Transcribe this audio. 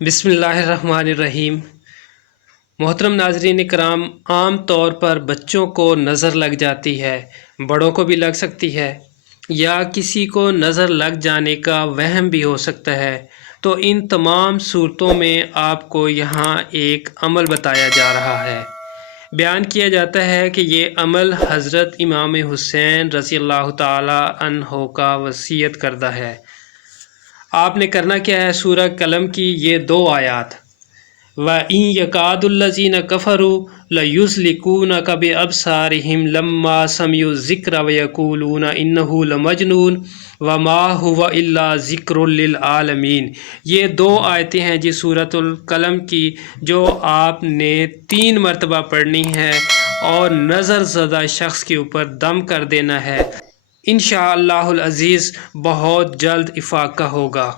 बिस्मिल्लाहिर्रहमानिर्रहीम। मोहतरम नाज़रीन इकराम, आम तौर पर बच्चों को नज़र लग जाती है, बड़ों को भी लग सकती है या किसी को नज़र लग जाने का वहम भी हो सकता है। तो इन तमाम सूरतों में आपको यहाँ एक अमल बताया जा रहा है। बयान किया जाता है कि ये अमल हज़रत इमाम हुसैन रज़ियल्लाहु ताला अन्हो का वसीयत करदा है। आपने करना क्या है, सूरह कलम की ये 2 आयात, व इन यकादुल्लज़ीन कफ़रू लयुज़्लिकूनका बिअबसारिहिम लम्मा समिउ ज़िक्र व यक़ूलून इन्नहु लमजनून व मा हुवा इल्ला ज़िक्रुल लिल आलमीन। ये 2 आयतें हैं जी सूरतुल कलम की, जो आपने 3 मरतबा पढ़नी है और नज़र ज़दा शख्स के ऊपर दम कर देना है। इंशाअल्लाहुल अज़ीज़ बहुत जल्द इफ़ाक़ा होगा।